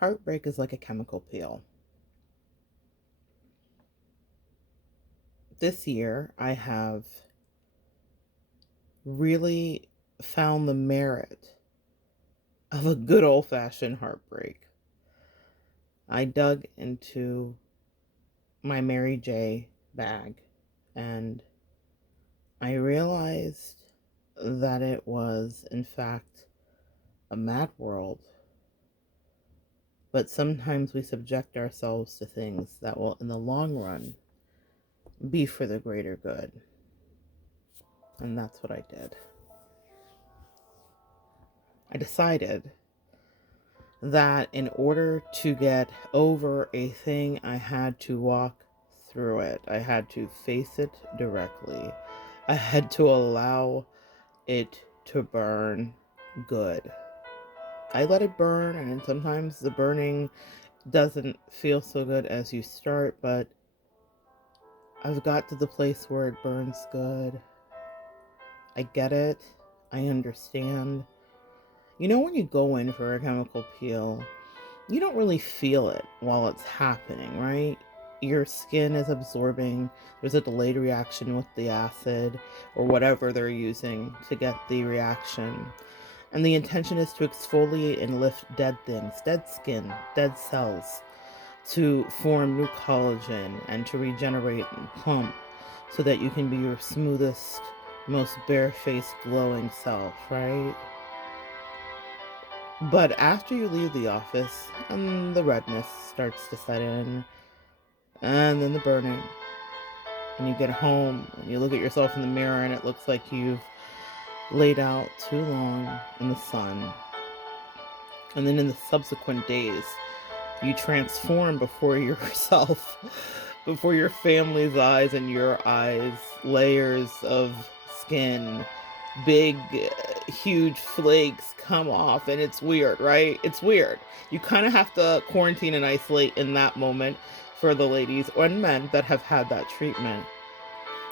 Heartbreak is like a chemical peel. This year, I have really found the merit of a good old fashioned heartbreak. I dug into my Mary J bag and I realized that it was, in fact, a mad world. But sometimes we subject ourselves to things that will, in the long run, be for the greater good. And that's what I did. I decided that in order to get over a thing, I had to walk through it. I had to face it directly. I had to allow it to burn good. I let it burn, and sometimes the burning doesn't feel so good as you start, but I've got to the place where it burns good. I get it. I understand. You know, when you go in for a chemical peel, you don't really feel it while it's happening, right? Your skin is absorbing. There's a delayed reaction with the acid or whatever they're using to get the reaction. And the intention is to exfoliate and lift dead things, dead skin, dead cells, to form new collagen and to regenerate and plump so that you can be your smoothest, most barefaced, glowing self, right? But after you leave the office, and the redness starts to set in, and then the burning, and you get home, and you look at yourself in the mirror, and it looks like you've laid out too long in the sun. And then in the subsequent days, you transform before yourself, before your family's eyes and your eyes, layers of skin, big, huge flakes come off, and it's weird, right? It's weird. You kind of have to quarantine and isolate in that moment for the ladies and men that have had that treatment.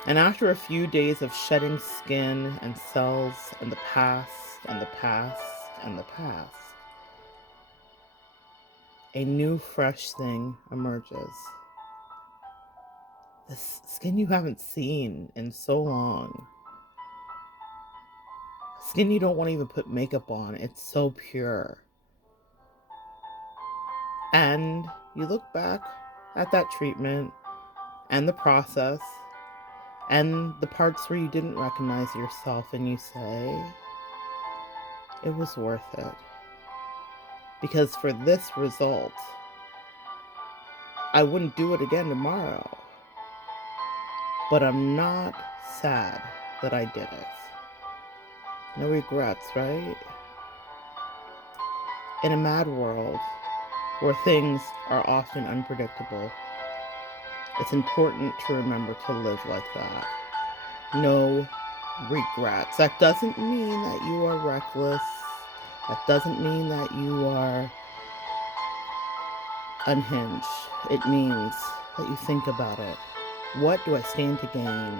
And after a few days of shedding skin and cells and the past and the past and the past, a new fresh thing emerges. This skin you haven't seen in so long. Skin you don't want to even put makeup on. It's so pure. And you look back at that treatment and the process and the parts where you didn't recognize yourself and you say, it was worth it. Because for this result, I wouldn't do it again tomorrow. But I'm not sad that I did it. No regrets, right? In a mad world where things are often unpredictable, it's important to remember to live like that. No regrets. That doesn't mean that you are reckless. That doesn't mean that you are unhinged. It means that you think about it. What do I stand to gain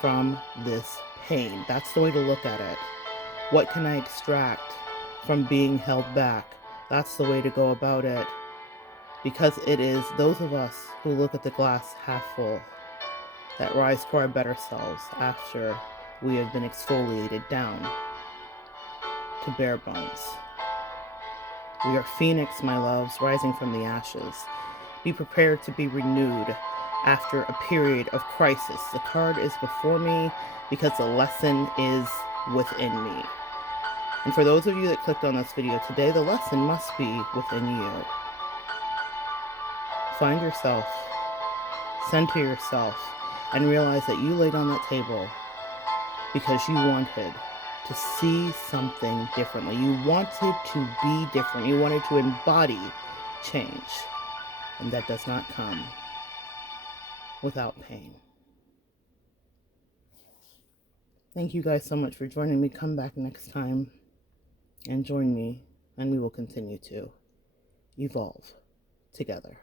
from this pain? That's the way to look at it. What can I extract from being held back? That's the way to go about it. Because it is those of us who look at the glass half full that rise to our better selves after we have been exfoliated down to bare bones. We are phoenix, my loves, rising from the ashes. Be prepared to be renewed after a period of crisis. The card is before me because the lesson is within me. And for those of you that clicked on this video today, the lesson must be within you. Find yourself, center yourself, and realize that you laid on that table because you wanted to see something differently. You wanted to be different. You wanted to embody change. And that does not come without pain. Thank you guys so much for joining me. Come back next time and join me, and we will continue to evolve together.